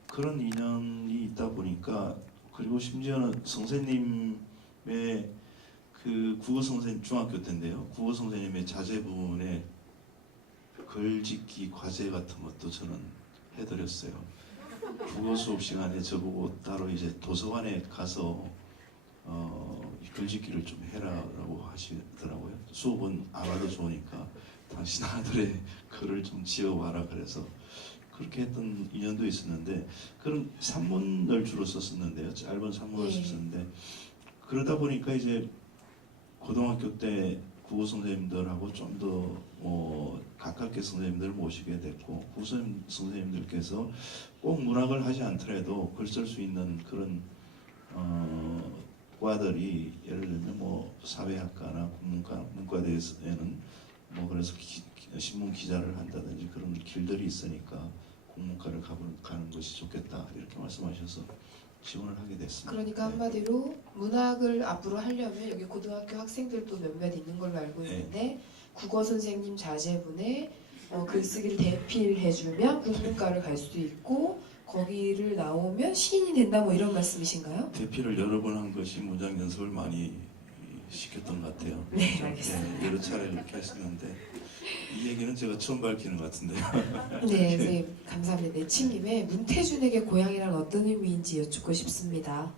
그런 인연이 있다 보니까 그리고 심지어는 선생님의 그 국어 선생님 중학교 때인데요. 국어 선생님의 자제분의 글짓기 과제 같은 것도 저는 해드렸어요. 국어 수업 시간에 저보고 따로 이제 도서관에 가서 글짓기를 좀 해라라고 하시더라고요. 수업은 안 와도 좋으니까 당신 아들의 글을 좀 지어와라 그래서 그렇게 했던 인연도 있었는데 그런 산문을 주로 썼었는데요. 짧은 산문을 썼었는데 그러다 보니까 이제 고등학교 때 국어 선생님들하고 좀 더 가깝게 선생님들을 모시게 됐고 국어 선생님들께서 꼭 문학을 하지 않더라도 글 쓸 수 있는 그런 과들이 예를 들면 뭐 사회학과나 국문과 문과대에는 뭐 그래서 신문 기자를 한다든지 그런 길들이 있으니까 국문과를 가는 것이 좋겠다 이렇게 말씀하셔서 지원을 하게 됐습니다. 그러니까 한마디로 문학을 앞으로 하려면 여기 고등학교 학생들도 몇몇 있는 걸로 알고 있는데 국어 선생님 자제분의 글쓰기를 대필해주면 국문과를 갈 수도 있고 거기를 나오면 시인이 된다 뭐 이런 말씀이신가요? 대피를 여러 번 한 것이 문장 연습을 많이 시켰던 것 같아요. 네, 알겠습니다. 여러 차례 이렇게 했었는데 이 얘기는 제가 처음 밝히는 것 같은데요. 네, 선생님 감사합니다. 내침님의 문태준에게 고향이란 어떤 의미인지 여쭙고 싶습니다.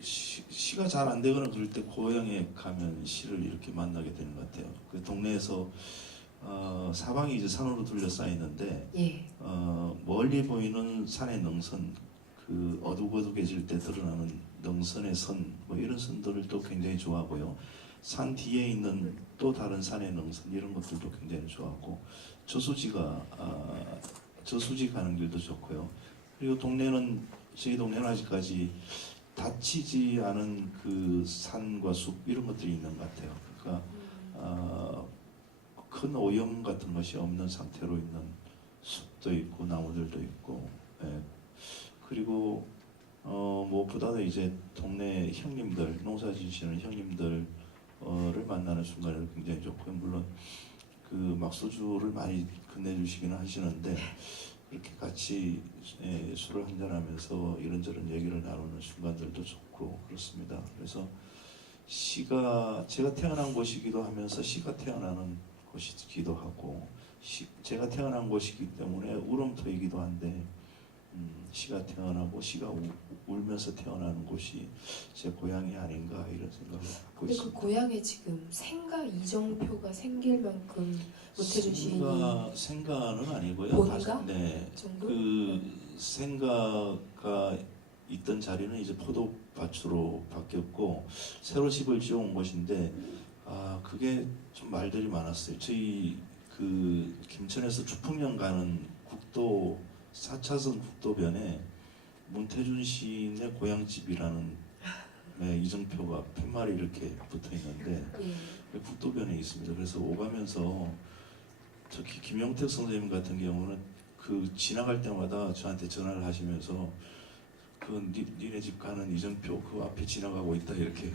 시가 잘 안 되거나 그럴 때 고향에 가면 시를 이렇게 만나게 되는 것 같아요. 그 동네에서 사방이 이제 산으로 둘러싸여 있는데 예, 멀리 보이는 산의 능선, 그 어둑어둑해질 때 드러나는 능선의 선, 뭐 이런 선들을 또 굉장히 좋아하고요. 산 뒤에 있는 또 다른 산의 능선 이런 것들도 굉장히 좋아하고 저수지 가는 길도 좋고요. 그리고 저희 동네는 아직까지 다치지 않은 그 산과 숲 이런 것들이 있는 것 같아요. 그러니까 큰 오염 같은 것이 없는 상태로 있는 숲도 있고 나무들도 있고, 예. 그리고 무엇보다도 이제 동네 형님들, 농사 지으시는 형님들을 만나는 순간에도 굉장히 좋고요. 물론 그 막소주를 많이 건네주시기는 하시는데 이렇게 같이 술을 한잔하면서 이런저런 얘기를 나누는 순간들도 좋고 그렇습니다. 그래서 시가 제가 태어난 곳이기도 하면서 시가 태어나는 곳이기도 하고 제가 태어난 곳이기 때문에 울음터이기도 한데 시가 태어나고 시가 울면서 태어나는 곳이 제 고향이 아닌가 이런 생각을 갖고 근데 그 있습니다. 고향에 지금 생가 이정표가 생길 만큼 문태준 시인이 생가는 아니고요. 본가? 네. 정도? 그 생가가 있던 자리는 이제 포도밭으로 바뀌었고 새로 집을 지어온 곳인데 그게 좀 말들이 많았어요. 저희 그 김천에서 주풍령 가는 국도 4차선 국도변에 문태준 시인의 고향집이라는 이정표가 팻말이 이렇게 붙어 있는데 예. 국도변에 있습니다. 그래서 오가면서 특히 김용택 선생님 같은 경우는 그 지나갈 때마다 저한테 전화를 하시면서 니네 집 가는 이정표 그 앞에 지나가고 있다 이렇게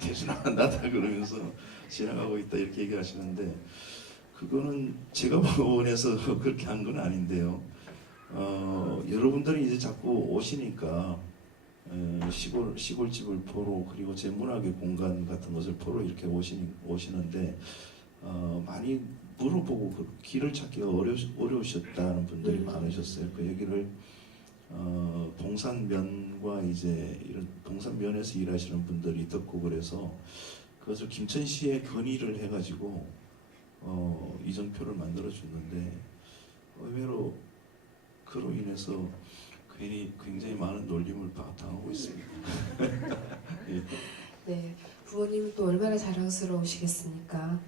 대준아 나다 그러면서 지나가고 있다 이렇게 얘기하시는데 그거는 제가 원해서 그렇게 한 건 아닌데요. 여러분들이 이제 자꾸 오시니까 시골집을 보러 그리고 제 문학의 공간 같은 것을 보러 이렇게 오시는데 많이 물어보고 그 길을 찾기가 어려우셨다는 분들이 많으셨어요. 그 얘기를 동산면과 이제 이런 동산면에서 일하시는 분들이 듣고 그래서 그것을 김천시에 건의를 해가지고 이정표를 만들어 줬는데 의외로 그로 인해서 괜히 굉장히 많은 놀림을 당하고 있습니다. 예. 네, 부모님은 또 얼마나 자랑스러우시겠습니까?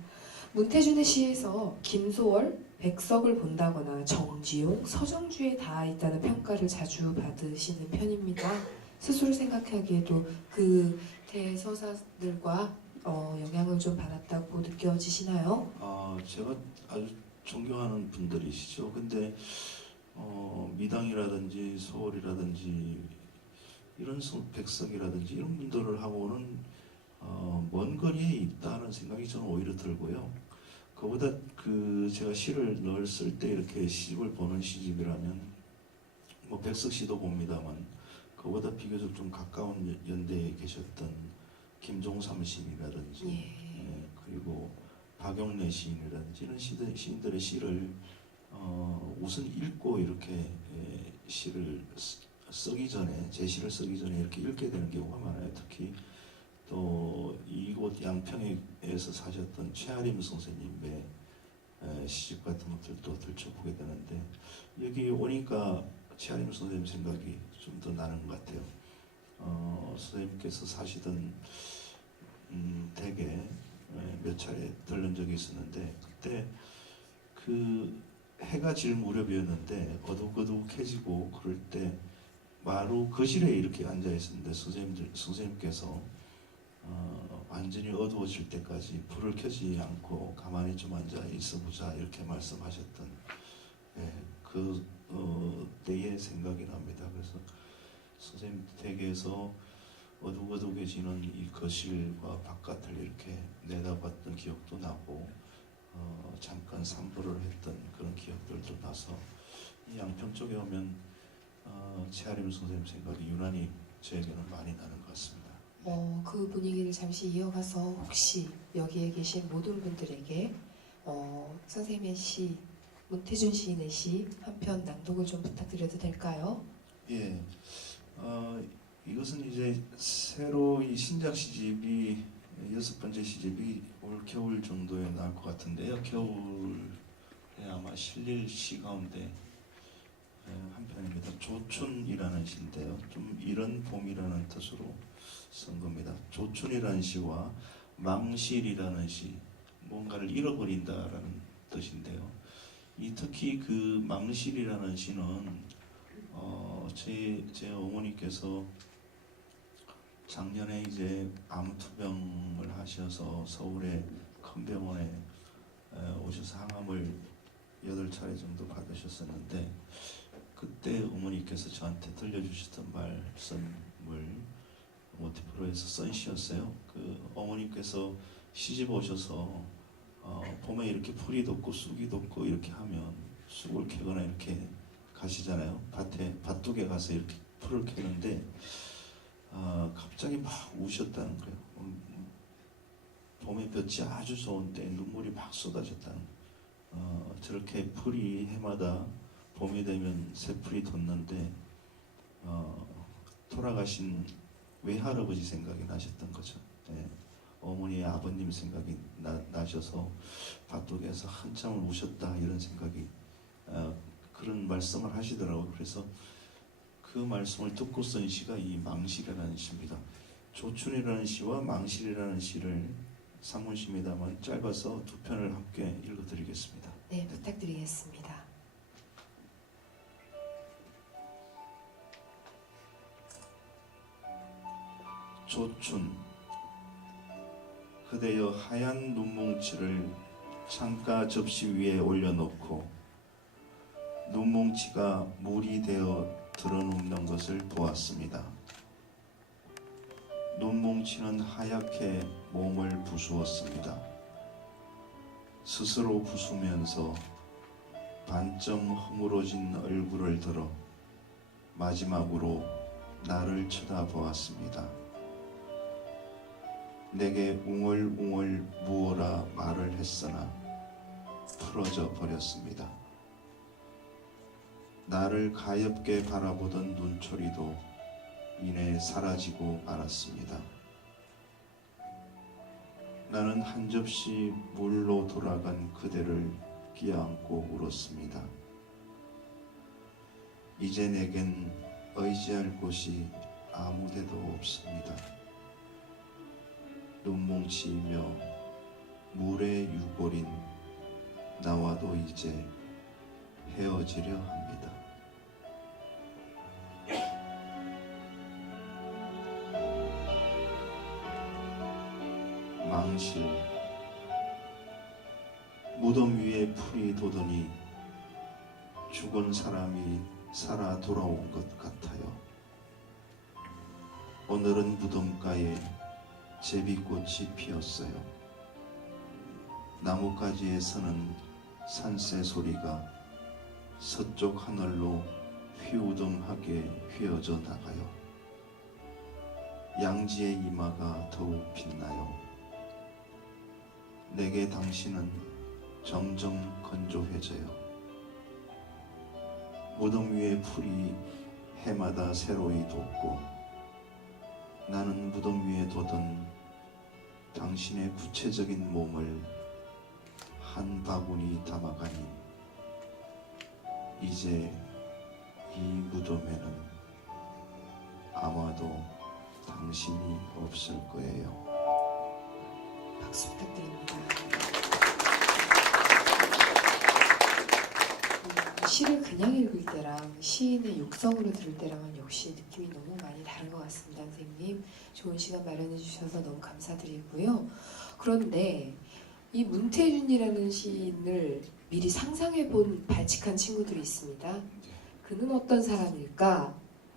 문태준의 시에서 김소월, 백석을 본다거나 정지용, 서정주에 닿아 있다는 평가를 자주 받으시는 편입니다. 스스로 생각하기에도 그 대서사들과 영향을 좀 받았다고 느껴지시나요? 제가 아주 존경하는 분들이시죠. 근데 미당이라든지 서울이라든지 이런 백석이라든지 이런 분들을 하고는 먼 거리에 있다는 생각이 저는 오히려 들고요. 그보다 제가 시를 늘 쓸 때 이렇게 시집을 보는 시집이라면 뭐 백석 씨도 봅니다만 그보다 비교적 좀 가까운 연대에 계셨던 김종삼 시인이라든지 그리고 박용래 시인이라든지 이런 시인들의 시를 우선 읽고 이렇게 시를 쓰기 전에 제 시를 쓰기 전에 이렇게 읽게 되는 경우가 많아요. 특히 또 이곳 양평에서 사셨던 최아림 선생님의 시집 같은 것들도 들춰보게 되는데 여기 오니까 최아림 선생님 생각이 좀 더 나는 것 같아요. 선생님께서 사시던 댁에 몇 차례 들른 적이 있었는데 그때 그 해가 질 무렵이었는데 어둑어둑해지고 그럴 때 마루 거실에 이렇게 앉아 있었는데 선생님께서 완전히 어두워질 때까지 불을 켜지 않고 가만히 좀 앉아 있어 보자 이렇게 말씀하셨던 때의 생각이 납니다. 그래서 선생님 댁에서 어둑어둑해지는 이 거실과 바깥을 이렇게 내다봤던 기억도 나고 잠깐 산보를 했던 그런 기억들도 나서 이 양평 쪽에 오면 최아림 선생님 생각이 유난히 저에게는 많이 나는 것 같습니다. 그 분위기를 잠시 이어가서 혹시 여기에 계신 모든 분들에게 선생님의 시, 문태준 시인의 시 한 편 낭독을 좀 부탁드려도 될까요? 예, 이것은 이제 새로 이 신작 시집이 6번째 시집이 올 겨울 정도에 나올 것 같은데요. 겨울에 아마 실릴 시 가운데 한 편입니다. 조춘이라는 시인데요. 좀 이런 봄이라는 뜻으로 쓴 겁니다. 조춘이라는 시와 망실이라는 시, 뭔가를 잃어버린다라는 뜻인데요. 특히 그 망실이라는 시는 제 어머니께서 작년에 이제 암투병을 하셔서 서울의 큰 병원에 오셔서 항암을 8차례 정도 받으셨었는데, 그때 어머니께서 저한테 들려주셨던 말씀을 모티프로에서 쓴 시였어요. 그 어머니께서 시집 오셔서 봄에 이렇게 풀이 돋고 쑥이 돋고 이렇게 하면 쑥을 캐거나 이렇게 가시잖아요. 밭둑에 가서 이렇게 풀을 캐는데 갑자기 막 우셨다는 거예요. 봄에 볕이 아주 좋은데 눈물이 막 쏟아졌다는 거예요. 저렇게 풀이 해마다 봄이 되면 새 풀이 돋는데 돌아가신 외할아버지 생각이 나셨던 거죠. 네. 어머니의 아버님 생각이 나셔서 밭둑에서 한참을 우셨다 이런 생각이 그런 말씀을 하시더라고요. 그래서 그 말씀을 듣고 쓴 시가 이 망실이라는 시입니다. 조춘이라는 시와 망실이라는 시를 산문시입니다만 짧아서 두 편을 함께 읽어드리겠습니다. 네, 부탁드리겠습니다. 조춘, 그대여 하얀 눈뭉치를 창가 접시 위에 올려놓고 눈뭉치가 물이 되어 드러눕는 것을 보았습니다. 눈뭉치는 하얗게 몸을 부수었습니다. 스스로 부수면서 반쯤 허물어진 얼굴을 들어 마지막으로 나를 쳐다보았습니다. 내게 웅얼웅얼 무어라 말을 했으나 풀어져 버렸습니다. 나를 가엾게 바라보던 눈초리도 이내 사라지고 말았습니다. 나는 한 접시 물로 돌아간 그대를 끼안고 울었습니다. 이제 내겐 의지할 곳이 아무데도 없습니다. 눈뭉치이며 물에 유골인 나와도 이제 헤어지려 합니다. 망실, 무덤 위에 풀이 돋으니 죽은 사람이 살아 돌아온 것 같아요. 오늘은 무덤가에 제비꽃이 피었어요. 나뭇가지에서는 산새 소리가 서쪽 하늘로 휘우등하게 휘어져 나가요. 양지의 이마가 더욱 빛나요. 내게 당신은 점점 건조해져요. 무덤 위에 풀이 해마다 새로이 돋고 나는 무덤 위에 돋은 당신의 구체적인 몸을 한 바구니 담아가니 이제 이 무덤에는 아마도 당신이 없을 거예요. 박수 부탁드립니다. 시를 그냥 읽을 때랑 시인의 육성으로 들을 때랑은 역시 느낌이 너무 많이 다른 것 같습니다. 선생님, 좋은 시간 마련해 주셔서 너무 감사드리고요. 그런데 이 문태준이라는 시인을 미리 상상해 본 발칙한 친구들이 있습니다. 그는 어떤 사람일까?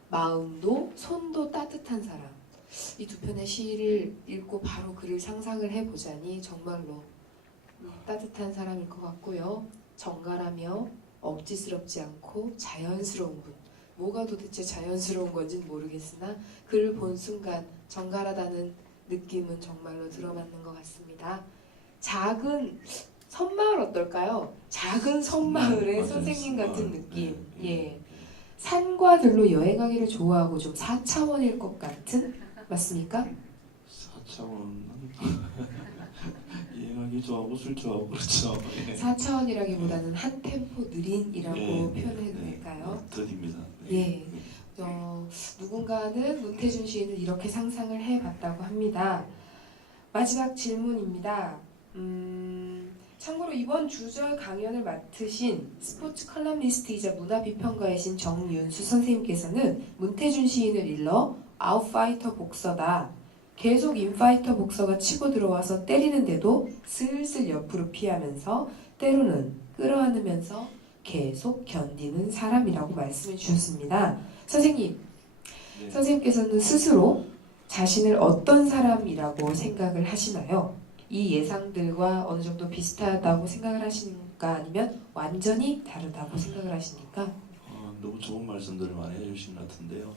마음도 손도 따뜻한 사람. 이 두 편의 시를 읽고 바로 그를 상상을 해보자니 정말로 따뜻한 사람일 것 같고요. 정갈하며 억지스럽지 않고 자연스러운 분. 뭐가 도대체 자연스러운 건지는 모르겠으나 그를 본 순간 정갈하다는 느낌은 정말로 들어맞는 것 같습니다. 작은 섬마을 어떨까요? 작은 섬마을의 맞아요. 선생님 같은 네, 느낌. 네. 예. 산과 들로 여행하기를 좋아하고 좀 4차원일 것 같은? 맞습니까? 4차원은 여행하기 좋아하고 술 좋아하고 그렇죠. 예. 4차원이라기보다는 한 템포 느린이라고 예, 표현해도 예, 될까요? 예, 드립니다. 예. 누군가는 문태준 시인을 이렇게 상상을 해봤다고 합니다. 마지막 질문입니다. 참고로 이번 주절 강연을 맡으신 스포츠 컬럼니스트이자 문화비평가이신 정윤수 선생님께서는 문태준 시인을 일러 아웃파이터 복서다. 계속 인파이터 복서가 치고 들어와서 때리는데도 슬슬 옆으로 피하면서 때로는 끌어안으면서 계속 견디는 사람이라고 말씀해 주셨습니다. 선생님, 네. 선생님께서는 스스로 자신을 어떤 사람이라고 생각을 하시나요? 이 예상들과 어느 정도 비슷하다고 생각을 하시니까 아니면 완전히 다르다고 생각을 하시니까? 너무 좋은 말씀들을 많이 해주신 것 같은데요.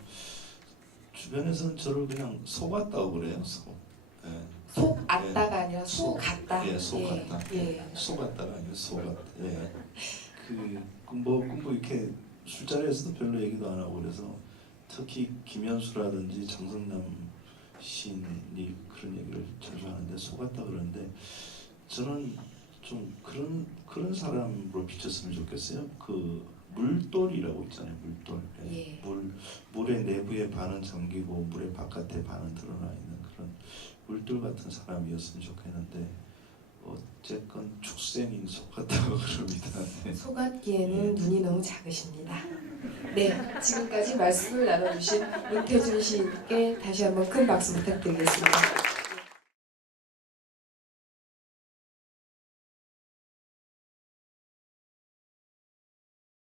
주변에서는 저를 그냥 속았다고 그래요. 속. 예. 속았다가 아니라 속았다. 예, 속았다. 예. 속았다가 아니라 속았다. 예. 뭐 이렇게 술자리에서도 별로 얘기도 안 하고 그래서 특히 김현수라든지 장성남 시인이 그런 얘기를 자주 하는데 속았다 그러는데 저는 좀 그런 사람으로 비쳤으면 좋겠어요. 그 물돌이라고 있잖아요. 물돌. 예. 물의 내부에 반은 잠기고 물의 바깥에 반은 드러나 있는 그런 물돌 같은 사람이었으면 좋겠는데 어쨌건 축생인 속았다고 그럽니다. 네. 속았기에는 눈이 너무 작으십니다. 네, 지금까지 말씀을 나눠주신 문태준 시인께 다시 한번 큰 박수 부탁드리겠습니다.